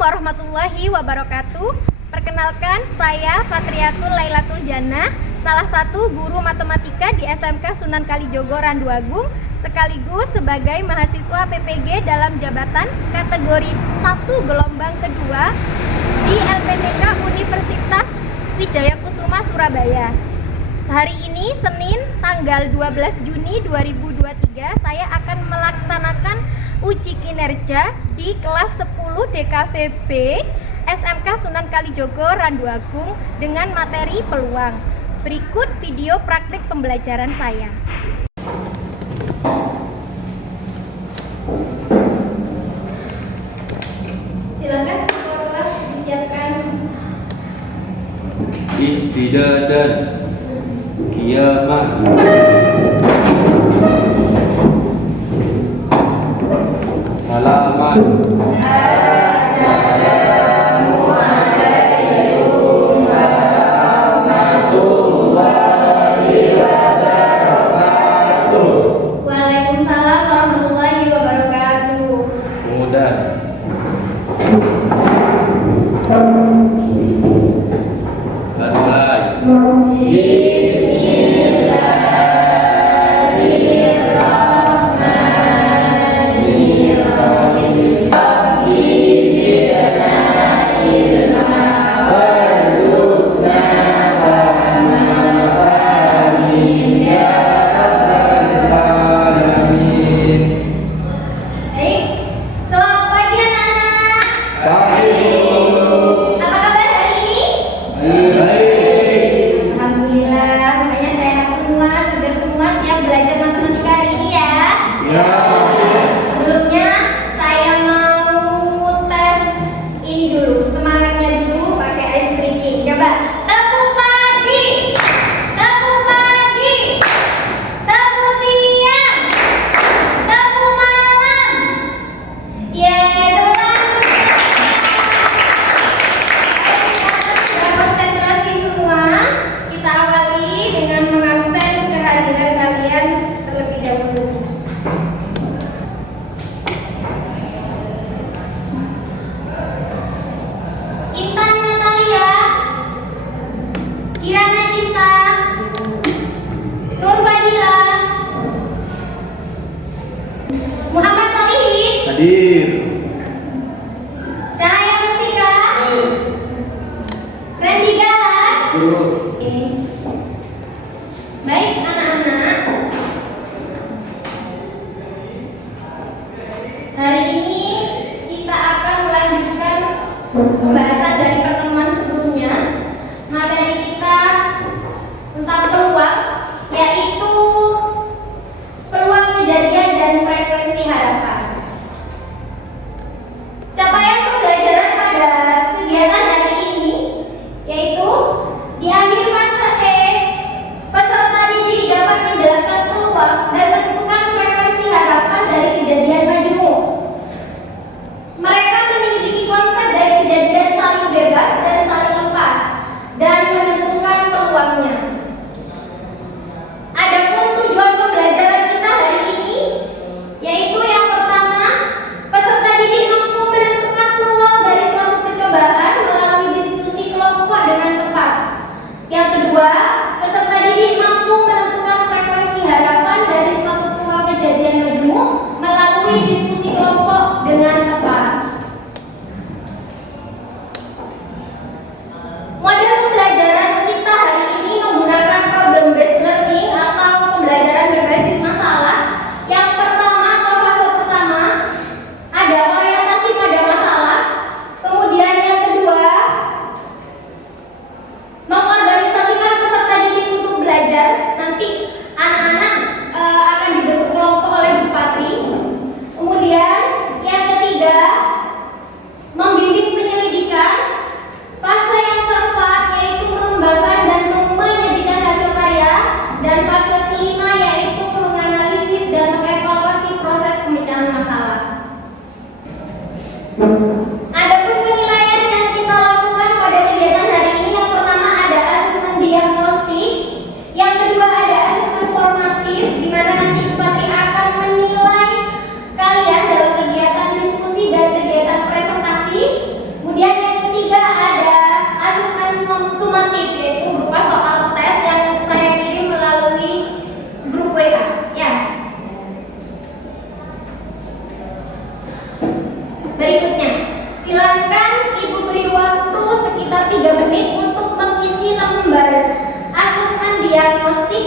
warahmatullahi wabarakatuh. Perkenalkan, saya Fatriatul Lailatul Jannah, salah satu guru matematika di SMK Sunan Kalijogo Randu Agung, sekaligus sebagai mahasiswa PPG dalam jabatan kategori 1 gelombang kedua di LPTK Universitas Wijaya Kusuma Surabaya. Hari ini Senin tanggal 12 Juni 2023 saya akan melaksanakan uji kinerja di kelas 10 DKVB SMK Sunan Kalijogo Randu Agung dengan materi peluang. Berikut video praktik pembelajaran saya. Silakan ketua kelas disiapkan. Istidadan kiamat salaman assalamualaikum warahmatullahi wabarakatuh. Waalaikumsalam warahmatullahi wabarakatuh. Kemudian hadir. Cahaya Mustika, Randy Galan. Oke. Baik anak-anak, hari ini kita akan melanjutkan pembahasan dari pertemuan sebelumnya. Materi kita tentang peluang, yaitu peluang kejadian dan frekuensi harapan. Capaian pembelajaran pada kegiatan hari ini yaitu di akhir fase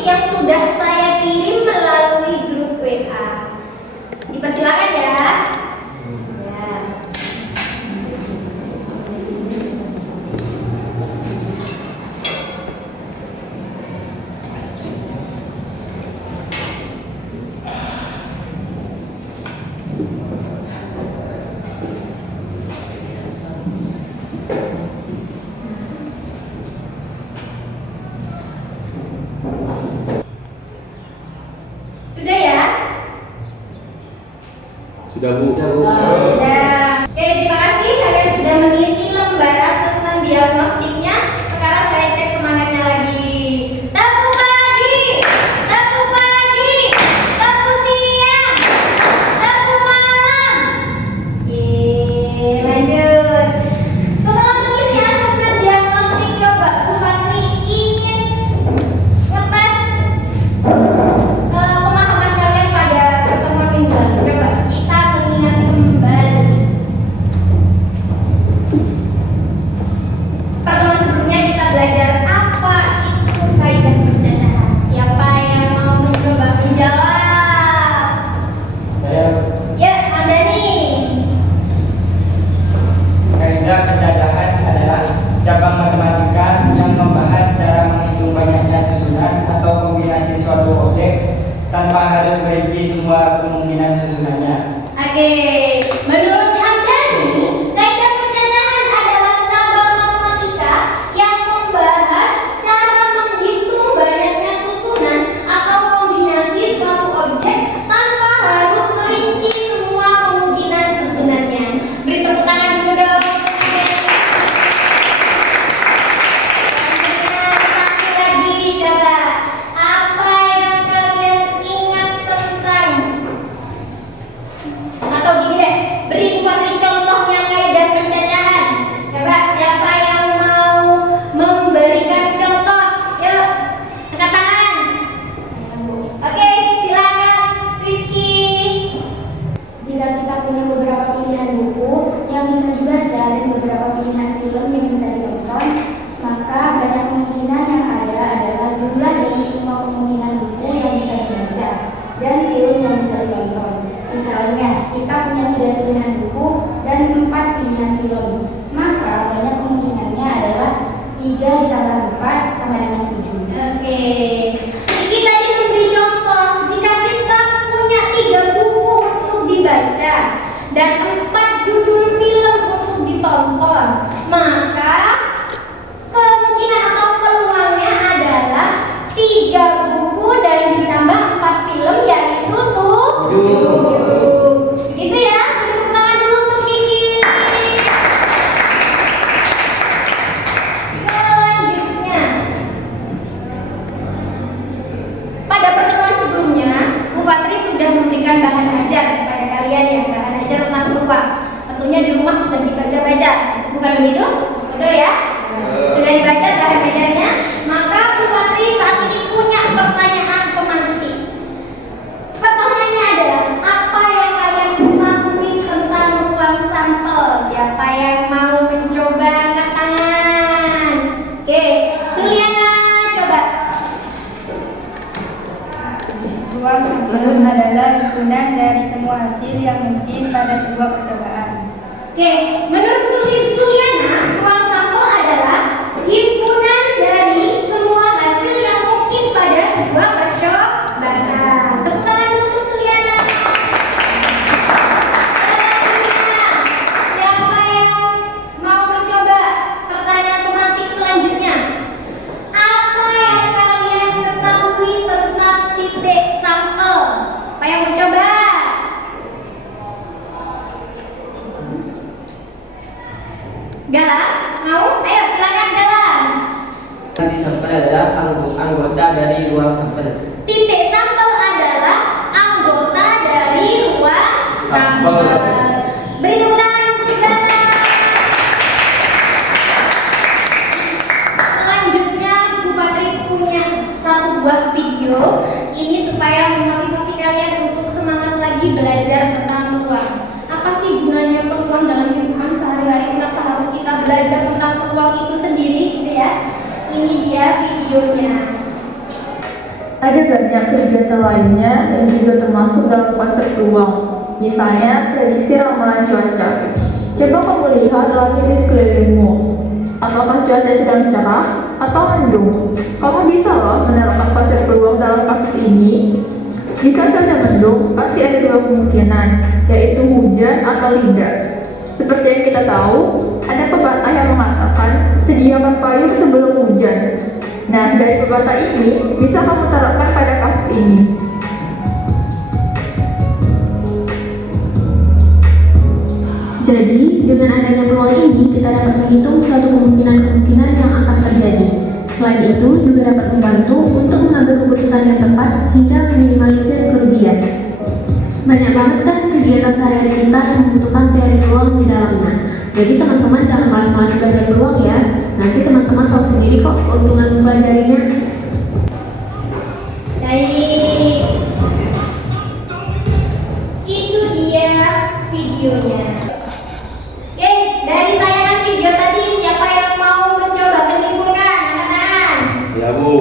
yang sudah saya kirim melalui grup WA. Dipersilakan ya. Ya. Sudah ya? Sudah Bu. Sudah. Oke, terima kasih kalian sudah mengisi lembar asesmen diagnostiknya. Sekarang saya cek semangatnya lagi. Tepuk pagi, tepuk pagi, tepuk siang, tepuk malam. Lanjut. Setelah mengisi asesmen diagnostik, coba Bu Fatri ingin ngetes pemahaman kalian pada pertemuan minggu lalu. Coba kita mengingat kembali. Pertemuan sebelumnya kita belajar apa itu kaidah pencacahan. Siapa yang mau mencoba menjawab? Saya Ya, Anda nih. kaidah pencacahan adalah cabang matematika yang membahas cara menghitung banyaknya susunan atau kombinasi suatu objek tanpa harus merinci semua kemungkinan susunannya. Oke, menurut Anda nih, kaidah pencacahan adalah cabang matematika yang membahas cara menghitung banyaknya susunan atau kombinasi suatu objek tanpa harus merinci semua kemungkinan susunannya. Beri tepuk tangan dulu dong. Satu lagi, coba. Apa yang kalian ingat tentang? Atau gini deh, beri Bu Fatri contohnya kaidah pencacahan. Coba siapa yang mau memberikan contoh? Yuk, angkat tangan. Oke, silakan Rizky. Jika kita punya beberapa pilihan buku yang bisa dibaca dan beberapa pilihan film yang bisa ditonton, maka banyak kemungkinan yang ada adalah jumlah dari semua kemungkinan buku yang bisa dibaca dan film yang bisa ditonton. Misalnya, kita punya 3 pilihan buku dan 4 pilihan film, maka banyak kemungkinannya adalah 3 ditambah 4 sama dengan 7. Oke, Iki tadi memberi contoh, jika kita punya 3 buku untuk dibaca dan 4 judul film untuk ditonton, maka kemungkinan atau peluangnya adalah 3 buku dan ditambah 4 film, yaitu 7. Gitu ya, beri tepuk tangan dulu untuk Kiki. Selanjutnya, pada pertemuan sebelumnya, Bu Fatri sudah memberikan bahan ajar kepada kalian ya, bahan ajar tentang peluang. Tentunya di rumah sudah dibaca-baca, bukan begitu? Betul ya? Sudah dibaca bahan ajarnya, maka Bu Fatri saat ini punya pertanyaan pemantik. Pertanyaannya adalah, apa yang kalian ketahui tentang ruang sampel? Siapa yang mau mencoba angkat tangan? Oke, Suliana coba. Ruang sampel adalah himpunan dari semua hasil yang mungkin pada sebuah percobaan. Oke, menurut Suliana, ruang sampel adalah himpunan dari semua hasil yang mungkin pada sebuah percobaan. Tepuk tangan dulu untuk Suliana. Selanjutnya, siapa yang mau mencoba pertanyaan pemantik selanjutnya? Apa yang kalian ketahui tentang titik sampel? Apa yang mau coba? Galang, mau? Ayo silakan Galang. Titik sampel adalah anggota dari ruang sampel. Titik sampel adalah anggota dari ruang sampel. Beri tepuk tangan untuk Galang. Selanjutnya, Bu Fatri punya satu buah video ini supaya memotivasi kalian untuk semangat lagi belajar tentang peluang. Apa sih gunanya peluang dalam kehidupan sehari-hari? Kenapa harus kita belajar tentang peluang itu sendiri, gitu ya? Ini dia videonya. Ada banyak kegiatan lainnya yang juga termasuk dalam konsep peluang. Misalnya, prediksi ramalan cuaca. Coba kamu lihat langit di sekelilingmu. Apakah cuaca sedang cerah atau mendung? Kamu bisa loh menerapkan konsep peluang dalam kasus ini. Jika cuaca mendung, pasti ada dua kemungkinan, yaitu hujan atau tidak. Seperti yang kita tahu, ada pepatah yang mengatakan, sediakan payung sebelum hujan. Nah, dari pepatah ini, bisa kamu terapkan pada kasus ini. Jadi, dengan adanya peluang ini, kita dapat menghitung suatu kemungkinan-kemungkinan yang akan terjadi. Selain itu, juga dapat membantu untuk mengambil keputusan yang tepat hingga meminimalisir kerugian. Banyak banget kan kegiatan sehari-hari kita yang membutuhkan teori peluang di dalamnya. Jadi teman-teman jangan malas-malas belajar peluang ya. Nanti teman-teman tahu sendiri kok keuntungan mempelajarinya. Baik, itu dia videonya. Oke, dari tayangan video tadi siapa yang mau mencoba menyimpulkan? Angkat tangan. Ya, Bu.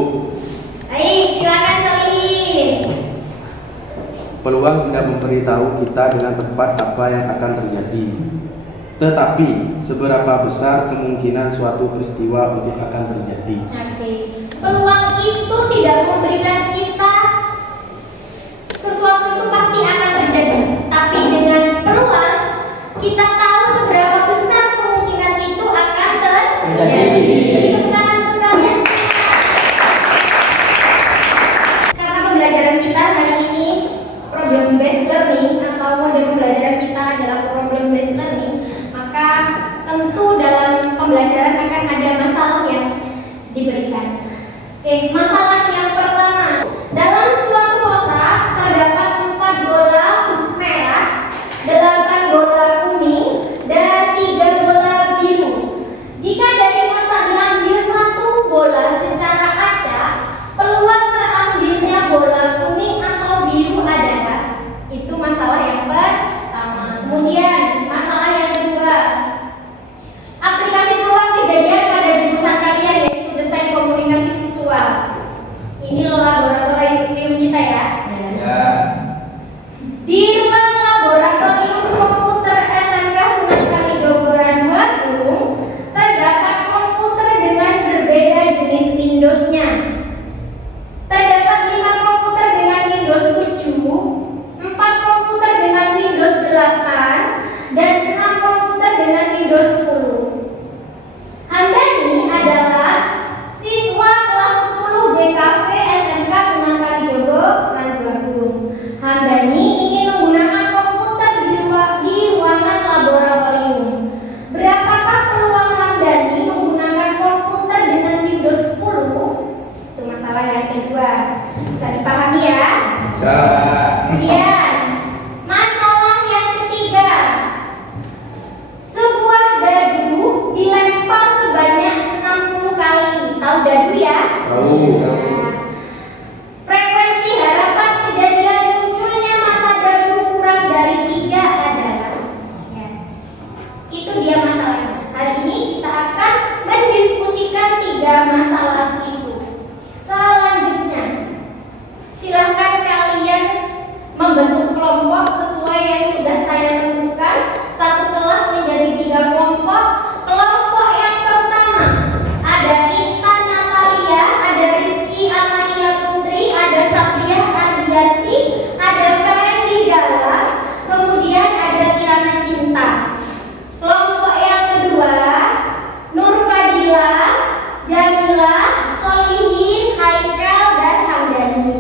Baik, silakan Solihin. Peluang tidak memberitahu kita dengan tepat apa yang akan terjadi. Tetapi, seberapa besar kemungkinan suatu peristiwa untuk akan terjadi. Oke, peluang itu tidak memberikan kita sesuatu itu pasti akan terjadi. Tapi dengan peluang, kita tahu seberapa besar kemungkinan itu akan terjadi. Jadi tepuk tangan untuk kalian. Karena pembelajaran kita hari ini problem based learning atau model pembelajaran kita adalah problem based learning, maka tentu dalam pembelajaran akan ada masalah yang diberikan. Oke, masalah yang pertama, dalam suatu kotak terdapat 4 bola merah, 8 bola kuning, dan 3 bola biru. Jika dari kotak diambil 1 bola secara acak, peluang terambilnya bola kuning atau biru adalah, itu masalah yang pertama. Kemudian masalah yang kedua, aplikasi peluang kejadian pada jurusan kalian yaitu desain komunikasi visual. Ini laboratorium kita ya. Ya. Di ruang laboratorium komputer SMK Sunan Kalijogo Randuagung terdapat komputer dengan berbeda jenis Windowsnya. Terdapat 5 komputer dengan Windows 7, 4 komputer dengan Windows 8, dan 6 komputer dengan Windows 10. Handani adalah siswa kelas 10 DKV SMK Sunan Kalijogo Randuagung. Handani ingin menggunakan komputer di ruangan laboratorium. Berapakah peluang Handani menggunakan komputer dengan Windows 10? Itu masalah yang kedua. Bisa dipahami ya? Bisa. Kemudian, masalah yang ketiga. Sebuah dadu dilempar sebanyak 60 kali. Tahu dadu ya? Tahu. Frekuensi harapan kejadian munculnya mata dadu kurang dari 3 adalah. Ya. Itu dia masalahnya. Hari ini kita akan mendiskusikan 3 masalah itu. Selanjutnya, silahkan kalian membentuk kelompok sesuai yang sudah saya tentukan. Satu kelas menjadi 3 kelompok. Kelompok yang pertama ada Intan Natalia, ada Rizky Amalia Putri, ada Sabriah Ardianti, ada Ferendi Gala, kemudian ada Kirana Cinta. Kelompok yang kedua Nur Fadila, Jamila, Solihin, Haikal, dan Hamdani.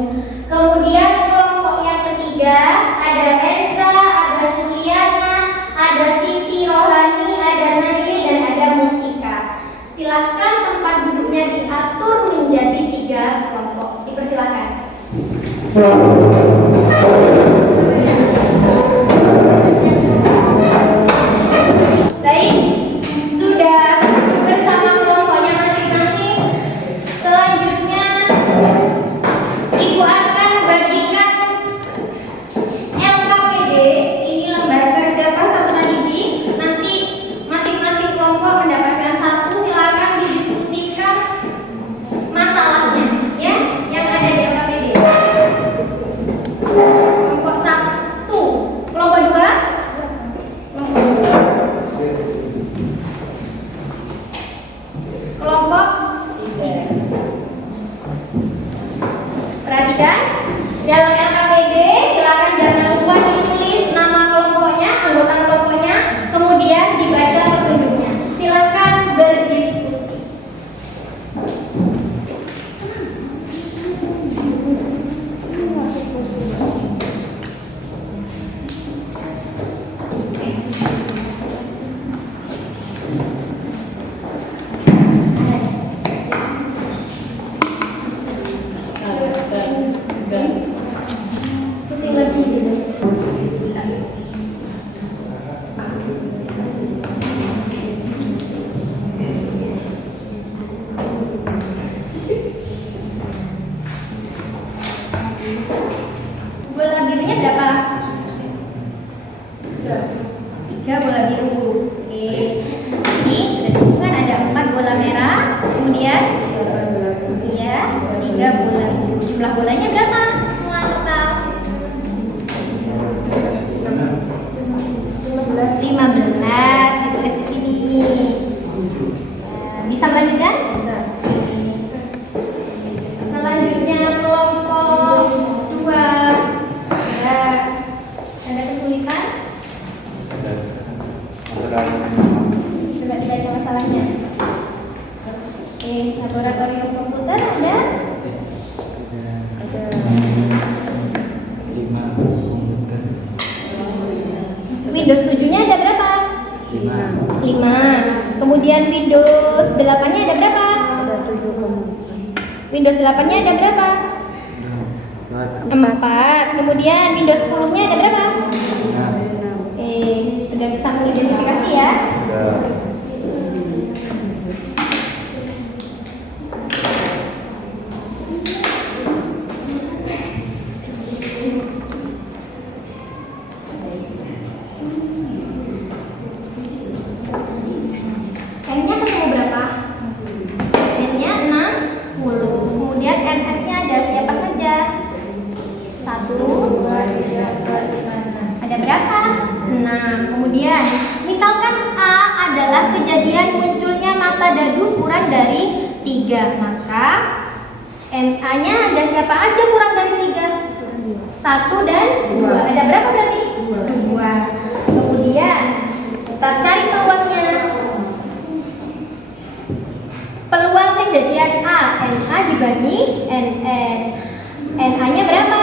Kemudian kelompok yang ketiga ada Reza, ada Suliana, ada Siti Rohani, ada Naili, dan ada Mustika. Silahkan tempat duduknya diatur menjadi 3 kelompok. Dipersilahkan. Baik, sudah bersama kelompoknya masing-masing. Selanjutnya, Ibu akan membagikan LKPD. Ini lembar kerja peserta didik. Nanti masing-masing kelompok mendapatkan 1. Silakan didiskusikan masalahnya, ya, yang ada di LKPD. Perhatikan, dalam LKPD silakan jangan lupa ditulis nama kelompoknya, anggota kelompoknya, kemudian dibaca petunjuknya. Silakan berdiskusi. Syuting lebih gitu. Bola birunya berapa? 3 bola biru. Oke. Ini sudah ditentukan ada 4 bola merah, kemudian iya 3 bola biru. Jumlah bolanya berapa? Semua total 15, ditulis di sini. Bisa melanjutkan? Bisa. Selanjutnya kelompok 2. Ada kesulitan? Coba dibaca masalahnya. Oke, laboratorium komputer ada? Windows 7-nya ada berapa? 5. Kemudian Windows 8-nya ada berapa? Windows 8-nya ada berapa? 4. Kemudian Windows 10-nya ada berapa? Oke, sudah bisa mengidentifikasi ya? N-nya ketemu berapa? N-nya 60. Kemudian NS-nya ada siapa saja? 1, 2, 3, 4, 5, 6. Ada berapa? 6. Kemudian misalkan A adalah kejadian munculnya mata dadu kurang dari 3, maka NA-nya ada siapa aja kurang dari 3? 1 dan 2. Ada berapa berarti? 2. Kemudian kita cari peluangnya. Peluang kejadian A, NA dibagi NS. NA-nya berapa?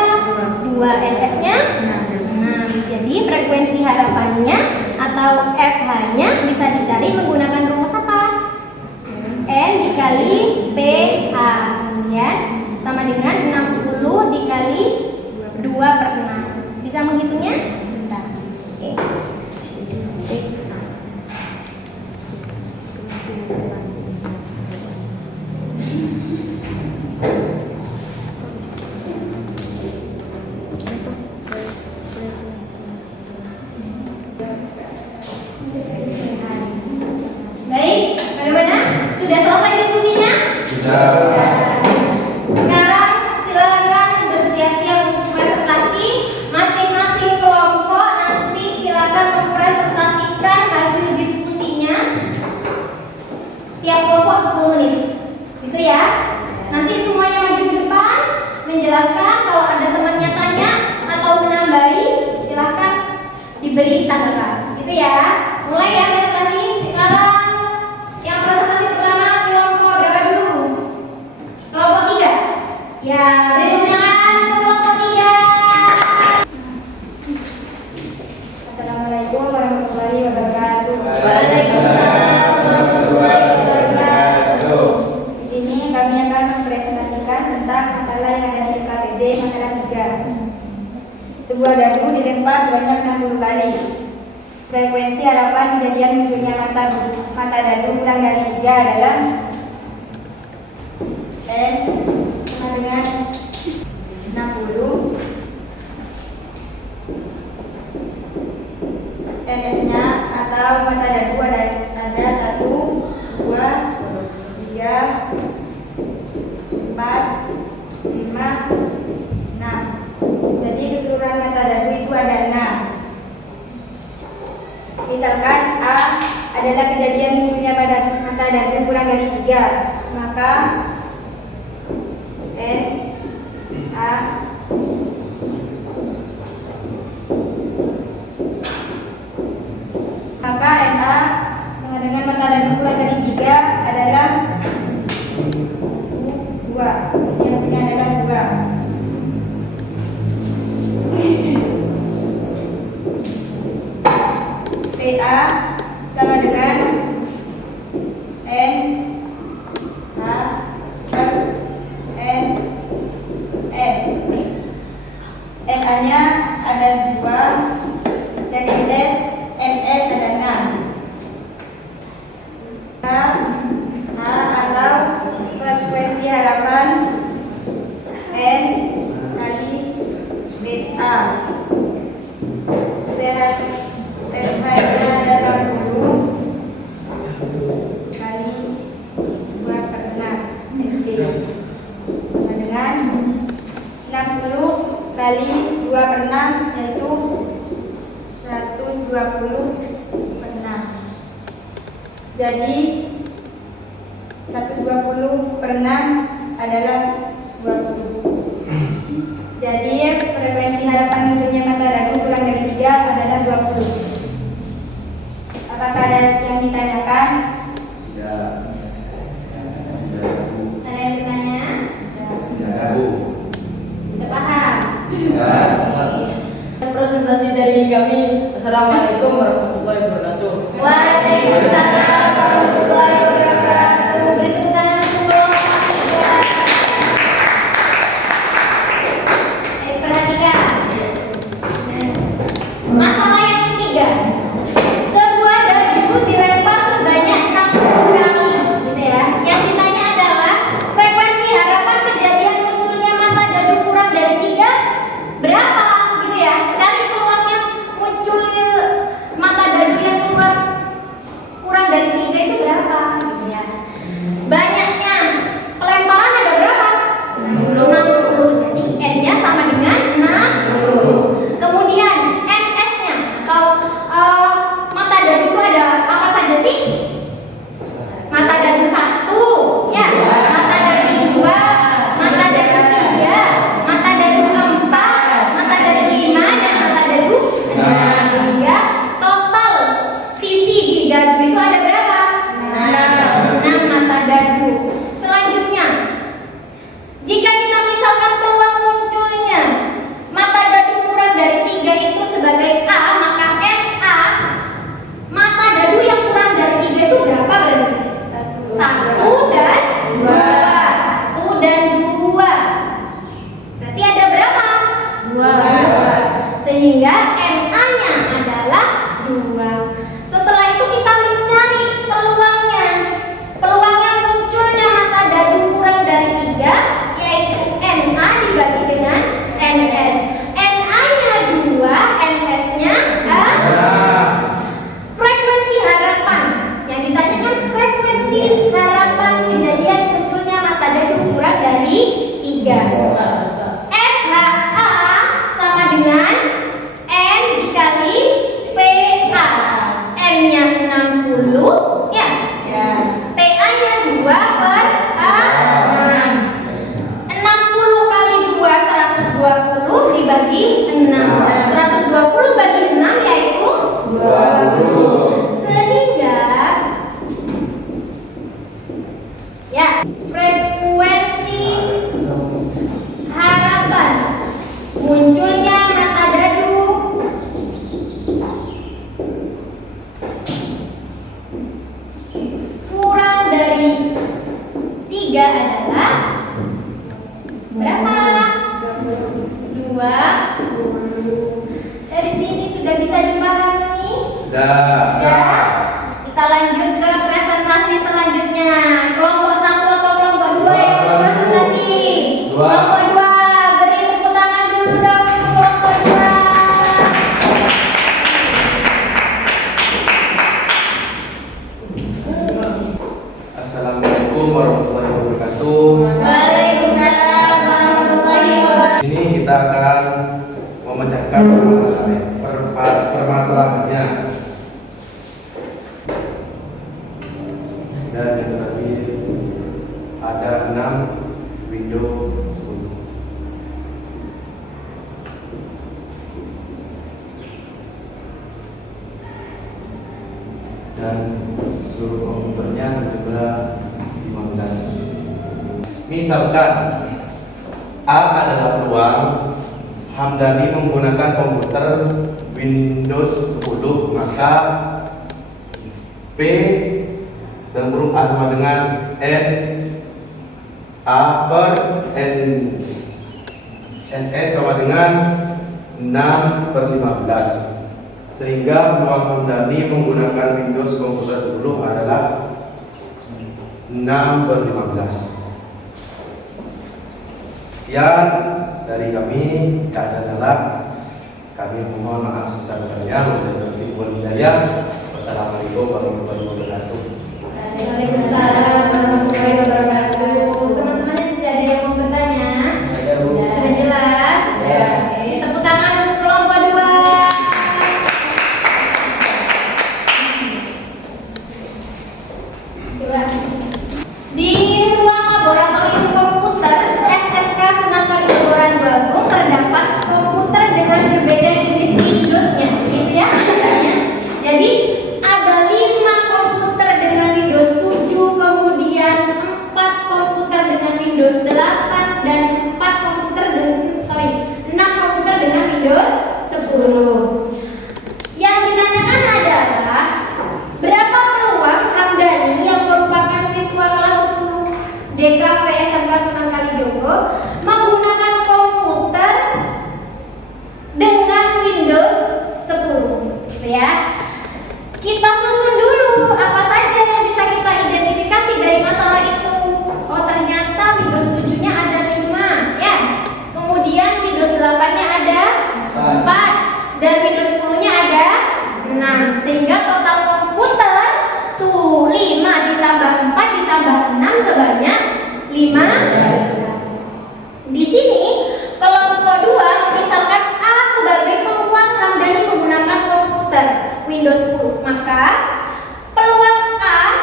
2, NS-nya 6. Jadi frekuensi harapannya atau FH-nya bisa dicari menggunakan rumus apa? N dikali PA, ya, sama dengan 60 dikali 2/6. Bisa menghitungnya? Bisa. Oke. Baik, bagaimana? Sudah selesai diskusinya? Sudah. Sekarang silakan bersiap-siap untuk presentasi. Masing-masing kelompok nanti silakan mempresentasikan hasil diskusinya. Tiap kelompok 10 menit. Gitu ya. Nanti semuanya maju ke depan menjelaskan. Kalau ada temannya tanya atau menambahi, silakan diberi tanggapan. Gitu ya. Mulai ya presentasi. Sekarang yang presentasi pertama kelompok berapa dulu? Kelompok 3. Ya, beri tepuk tangan untuk kelompok 3. Assalamualaikum warahmatullahi wabarakatuh. Waalaikumsalam warahmatullahi wabarakatuh. Di sini kami akan mempresentasikan tentang masalah yang ada di LKPD masalah 3. Sebuah dadu dilempar sebanyak 60 kali. Frekuensi harapan kejadian munculnya mata dadu kurang dari 3 adalah N sama dengan 60. NS-nya atau mata dadu ada 1, 2, 3, 4, 5, 6. Jadi keseluruhan mata dadu itu ada 6. Misalkan A adalah kejadian munculnya mata dadu kurang dari 3, maka N A. Maka NA sama dengan mata dadu kurang dari 3 adalah 2. Yang setengah adalah 2. PA sama dengan N A per N S. NA nya ada 2 dan NS ada 6. A atau frekuensi harapan N kali beta. TH nya ada 60 kali 2 per 6 ND sama dengan 60 kali 2 per 6 yaitu 120 per 6. Jadi 120 per 6 adalah 20. Jadi frekuensi harapan munculnya mata dadu kurang dari 3 adalah 20. Apakah ada yang ditanyakan? Tidak. Ada yang bertanya? Tidak. Sudah paham? Tidak. Presentasi dari kami. Assalamualaikum warahmatullahi wabarakatuh. Waalaikumsalam warahmatullahi wabarakatuh. Beri tepuk tangan dulu. Perhatikan. Masalah yang ketiga. Sebuah dadu dilempar sebanyak 60 kali, gitu ya. Yang ditanya adalah frekuensi harapan kejadian munculnya mata dadu kurang dari 3 berapa, gitu ya. Cari peluangnya muncul mata dadu yang keluar kurang dari 3 itu berapa, gitu ya. Banyaknya pelemparan ada berapa? 60. Jadi N-nya sama dengan 60. Kemudian NS-nya atau mata dadu itu ada apa saja sih? Mata dadu 1, ya. Mata dadu 2, mata dadu 3, mata dadu 4, mata dadu 5 dan mata dadu 6. Sehingga total sisi di dadu itu ada berapa? 6 mata dadu. Selanjutnya, jika kita misalkan peluang munculnya mata dadu kurang dari 3 itu sebagai A, maka NA mata dadu yang kurang dari 3 itu berapa berarti? 1 dan 2. 1 dan 2. Berarti ada berapa? 2. Sehingga NA-nya adalah 2. Setelah itu kita mencari peluangnya. Peluangnya munculnya mata dadu kurang dari 3 yaitu NA dibagi dengan NS. NA-nya 2, NS-nya frekuensi harapan. Yang ditanyakan frekuensi harapan kejadian munculnya mata dadu kurang dari 3. FHA sama dengan N dikali PA. N-nya 60, ya. PA-nya 2 per A 6. 60 kali 2 120 dibagi 6. 120 bagi 6 yaitu 20. Sehingga ya, frekuensi harapan munculnya mata dadu kurang dari 3 adalah berapa? 20. Dari sini sudah bisa dipahami? Sudah. Ya. Kita lanjut ke presentasi selanjutnya. Kelompok 1 atau kelompok 2 yang presentasi? Kelompok 2, beri tepuk tangan dulu dong untuk kelompok 2. Assalamualaikum warahmatullahi wabarakatuh. Waalaikumsalam warahmatullahi wabarakatuh. Ini kita akan memecahkan permasalahannya. Dan yang terakhir ada 6 window tersebut. seluruh komputernya berjumlah 15. Misalkan A adalah peluang, Hamdani menggunakan komputer Windows 10, maka P dan huruf A sama dengan N A per NS sama dengan 6 per 15, sehingga peluang Hamdani menggunakan Windows komputer 10 adalah 6 per 15. Sekian dari kami, tidak ada salah. Kami mohon maaf sebesar-besarnya. Wassalamualaikum warahmatullahi wabarakatuh. Waalaikumsalam warahmatullahi wabarakatuh. Teman-teman tidak ada yang mau bertanya? Sudah jelas? Ya. Oke, tepuk tangan untuk kelompok 2. Coba. Di ruang laboratorium komputer SMK Sunan Kalijogo 2 Agung terdapat komputer dengan berbeda jenis Windows-nya, gitu ya katanya. Jadi ada 5 komputer dengan Windows 7, kemudian 4 komputer dengan Windows 8 dan 6 komputer dengan Windows 10. Yang ditanyakan adalah berapa peluang Hamdani yang merupakan siswa kelas 10 DKV SMK Sunan Kalijogo menggunakan komputer dengan Windows 10, ya. Kita susun dulu apa saja yang bisa kita identifikasi dari masalah itu. Oh, ternyata Windows 7-nya ada 5, ya. Kemudian Windows 8-nya ada 4 dan Windows 10-nya ada 6, sehingga total komputer tuh 5 ditambah 4 ditambah 6 sebanyak 15. Di sini kelompok 2 misalkan A sebagai peluang Hamdani menggunakan komputer Windows 10, maka peluang A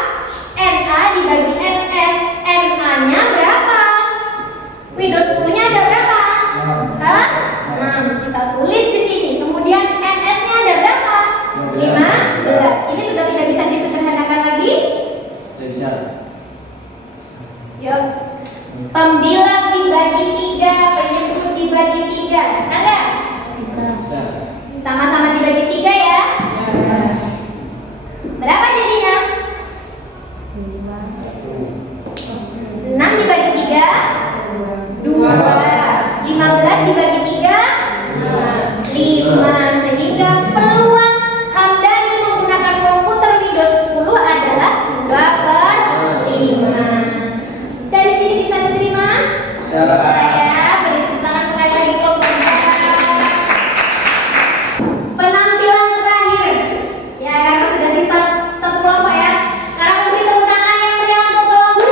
NA dibagi NS, NA-nya berapa? Windows 10-nya ada berapa? 6. Kita tulis di sini. Kemudian NS-nya ada berapa? 15. Ini sudah tidak bisa disederhanakan lagi? Tidak bisa. Yuk. Pembilang dibagi 3, penyebut dibagi 3. Bisa nggak? Bisa. Sama-sama dibagi 3 ya? Berapa jadinya? 6 dibagi 3 2. 15 dibagi 3 5. Sehingga peluang Hamdani menggunakan komputer Windows 10 adalah 2/5. Dari sini bisa diterima? Saya beri tepuk tangan sekali lagi kelompok 4. Penampilan terakhir, ya karena sudah sisa satu kelompok ya. Sekarang beri tepuk tangan yang meriah untuk kelompok 1.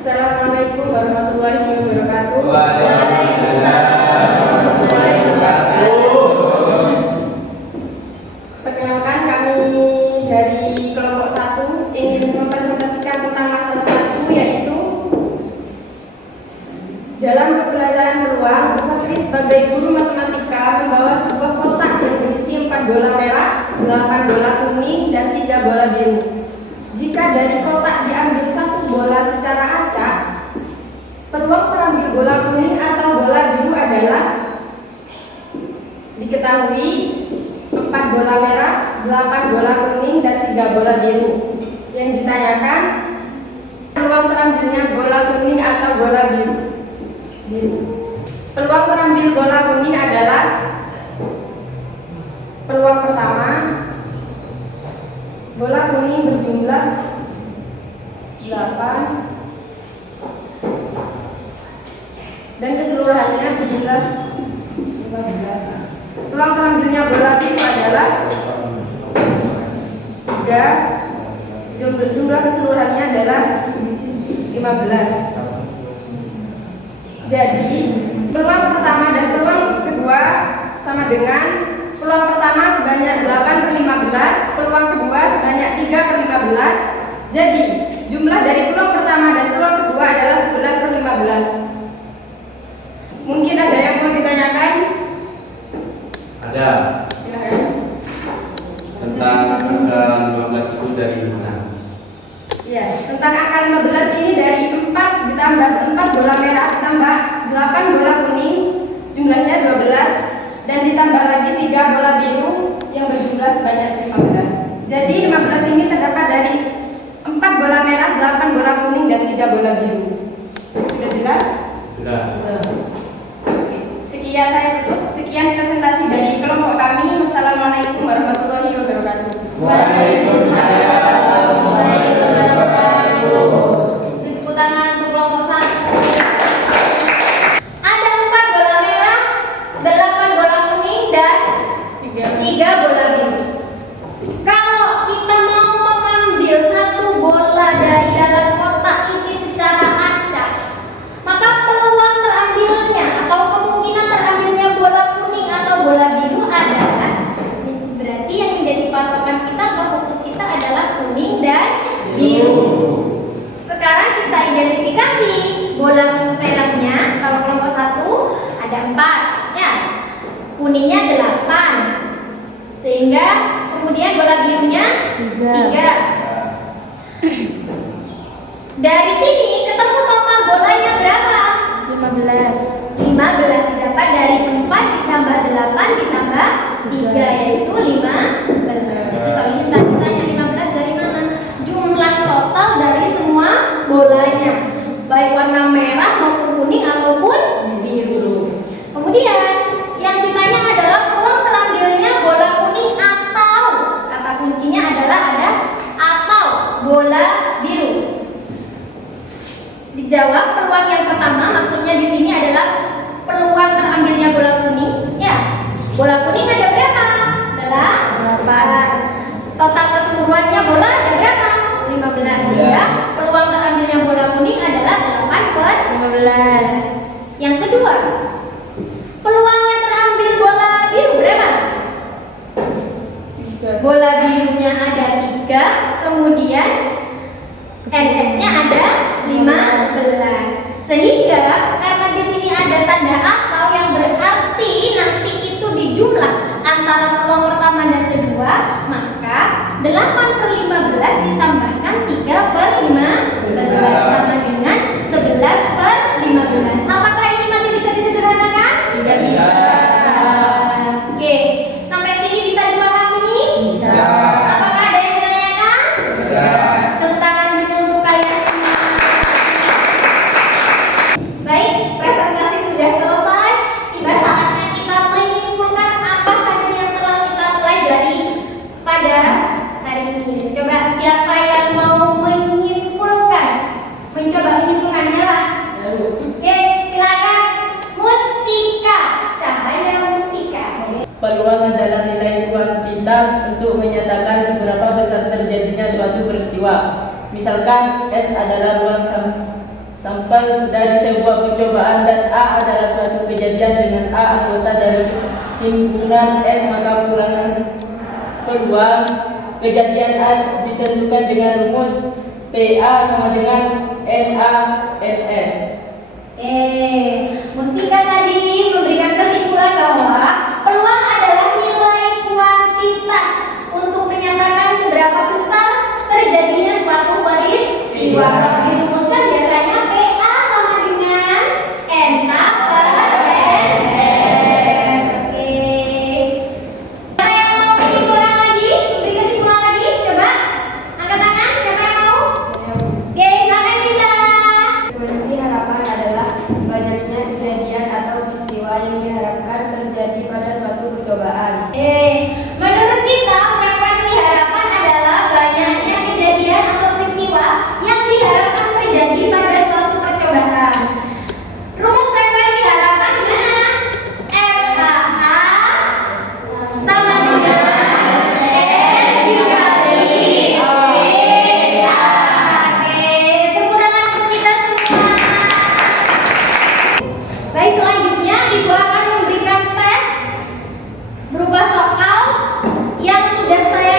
Assalamualaikum warahmatullahi wabarakatuh. Waalaikumsalam. Perkenalkan, kami dari kelompok 1 ingin mempresentasikan tentang masalah 1, yaitu dalam pembelajaran peluang, Fatri sebagai guru matematika membawa sebuah kotak yang berisi 4 bola merah, 8 bola kuning, dan 3 bola biru. Jika dari kotak diambil 1 bola secara acak, peluang terambil bola kuning atau bola biru adalah diketahui 4 bola merah, 8 bola kuning, dan 3 bola biru. Yang ditanyakan peluang terambilnya bola kuning atau bola biru. Peluang terambil bola kuning adalah peluang pertama, bola kuning berjumlah 8 dan keseluruhannya berjumlah 15. Peluang terambilnya bola biru adalah 3, jumlah keseluruhannya adalah 15. Jadi peluang pertama dan peluang kedua sama dengan peluang pertama sebanyak 8/15, peluang kedua sebanyak 3/15. Jadi jumlah dari peluang pertama dan peluang kedua adalah 11/15. Mungkin ada yang mau ditanyakan? Ada. Silahkan. Tentang angka 15 itu dari mana? Ya, tentang angka 15 ini dari 4 ditambah 4 bola merah ditambah 8 bola kuning, jumlahnya 12, dan ditambah lagi 3 bola biru yang berjumlah sebanyak 15. Jadi 15 ini terdapat dari 4 bola merah, 8 bola kuning, dan 3 bola biru. Sudah jelas? Sudah. Sekian saya tutup. Sekian presentasi dari kelompok kami. Wassalamualaikum warahmatullahi wabarakatuh. Waalaikumsalam warahmatullahi wabarakatuh. Beri tepuk tangan untuk kelompok 1. Ada 4 bola merah, 8 bola kuning, dan 3 bola biru. Kalau kita mau mengambil satu bola dari dalam kotak ini secara acak, maka peluang terambilnya atau kemungkinan terambilnya bola kuning atau bola biru adalah, berarti yang menjadi patokan kita atau fokus kita adalah kuning dan biru. Sekarang kita identifikasi bola merahnya. Kalau kelompok 1 ada 4 ya, kuningnya 8, sehingga kemudian bola birunya 3. Dari sini ketemu total bolanya berapa? 15 didapat dari 4 ditambah 8 ditambah 3, yaitu 15. Jadi soalnya tanya 15 dari mana? Jumlah total dari semua bolanya, baik warna merah maupun kuning ataupun biru. Kemudian yang ditanya adalah peluang terambilnya bola kuning atau, kata kuncinya adalah ada atau bola biru. Dijawab peluang yang pertama, maksudnya di sini adalah peluang terambilnya bola kuning. Ya, bola kuning ada berapa? 8. Total keseluruhannya bola ada berapa? 15. Sehingga peluang terambilnya bola kuning adalah 8/15. Yang kedua, peluangnya terambil bola biru berapa? Bola birunya ada 3, kemudian NS-nya ada 15. Sehingga karena di sini ada tanda atau yang berarti nanti itu dijumlah antara peluang pertama dan kedua, maka 8/15 ditambahkan 3/15 sama dengan 11/15. Apakah ini masih bisa disederhanakan? Tidak bisa. Oke, sampai sini bisa dipahami? Bisa. Apakah ada yang ditanyakan? Tepuk tangan dulu untuk kalian semua. Baik, presentasi sudah selesai. Tiba saatnya kita menyimpulkan apa saja yang telah kita pelajari pada hari ini. Coba siapa yang mau menyimpulkan? Mencoba menyimpulkan siapa? Oke, silakan. Mustika, Cahaya Mustika. Peluang adalah nilai kuantitas untuk menyatakan seberapa besar terjadinya suatu peristiwa. Misalkan S adalah ruang sampel dari sebuah percobaan dan A adalah suatu kejadian dengan A anggota dari himpunan S, maka peluang kejadian A ditentukan dengan rumus PA sama dengan NA/NS. Mustika tadi memberikan kesimpulan bahwa peluang adalah nilai kuantitas untuk menyatakan seberapa besar terjadinya suatu peristiwa. Kalau dirumuskan biasanya PA sama dengan NA/NS. Oke. Siapa yang mau menyimpulkan lagi? Memberi kesimpulan lagi? Coba angkat tangan. Siapa yang mau? Oke, silakan Cinta. Kondisi harapan adalah banyaknya kejadian atau peristiwa yang diharapkan terjadi pada suatu percobaan. Menurut Cinta, frekuensi harapan adalah banyaknya kejadian atau peristiwa yang diharapkan terjadi pada suatu percobaan. Rumus frekuensi harapan gimana? FHA sama dengan N dikali PA. Tepuk tangan untuk kita semua. Baik, selanjutnya Ibu akan memberikan tes berupa soal yang sudah saya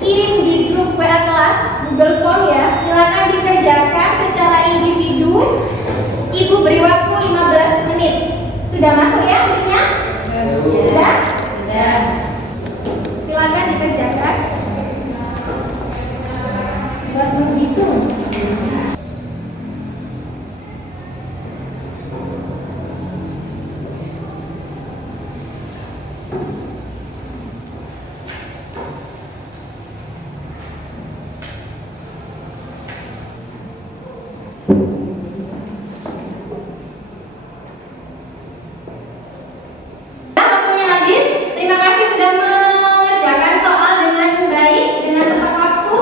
kirim di grup WA kelas Google Form ya. Silakan dikerjakan secara individu. Ibu beri waktu 15 menit. Sudah masuk ya linknya? Sudah? Sudah. Silakan dikerjakan. Buat menghitung. Waktunya habis. Terima kasih sudah mengerjakan soal dengan baik, dengan tepat waktu.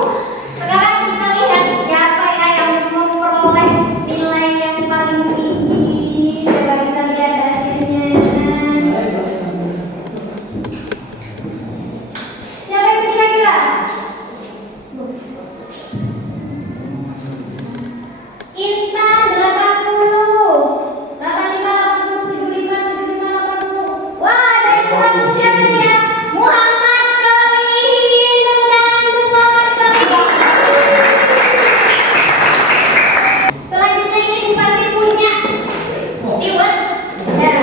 Sekarang kita lihat siapa ya yang memperoleh nilai yang paling tinggi. Coba kita lihat hasilnya. Siapa yang kira-kira? Intan 80, 85, 80, 75, 80. Wah, dari 100 siapa dia? Muhammad Solihin. Muhammad Solihin. Selanjutnya ini Bu Fadli punya reward. Ya,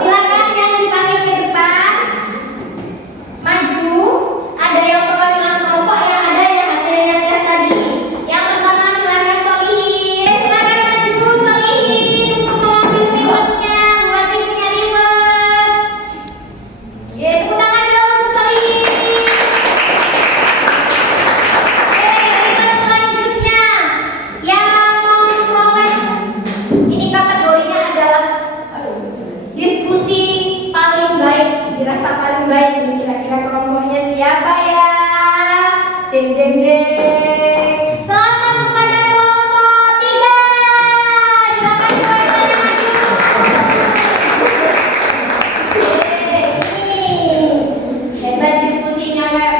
silakan yang dipanggil ke depan. Maju. Ada yang perwakilan kelompok, yang ada yang hasilnya tes tadi. Yang pertama silakan Solihin. Silakan maju Solihin untuk mengambil rewardnya. Bu Fadli punya reward. Ya, tepuk tangan dong untuk Solihin. Reward selanjutnya yang memperoleh ini kategorinya adalah diskusi paling baik, dirasa paling baik. Ini kira-kira kelompoknya siapa ya? Jeng jeng jeng. Selamat kepada kelompok 3. Silakan keluarganya maju. Ini hebat diskusinya, Kak.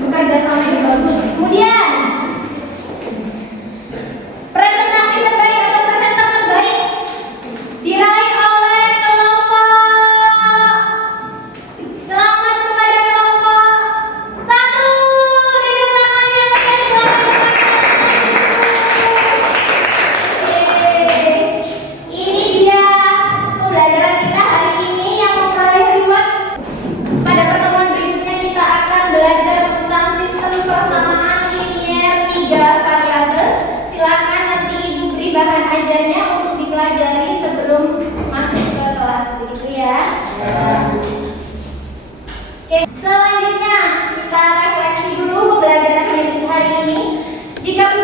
Bekerja sama yang bagus. Kemudian presentasi terbaik atau presenter terbaik diraih oleh kelompok. Selamat kepada kelompok 1. Beri tangannya bagi ini dia pembelajaran kita hari ini yang memperoleh reward. Pada pertemuan berikutnya kita akan belajar tentang sistem persamaan linier 3 variabel. Silakan nanti Ibu beri bahan ajarnya untuk dipelajari sebelum masuk ke kelas, begitu ya. Oke, selanjutnya kita refleksi dulu pembelajaran hari ini. Jika Bu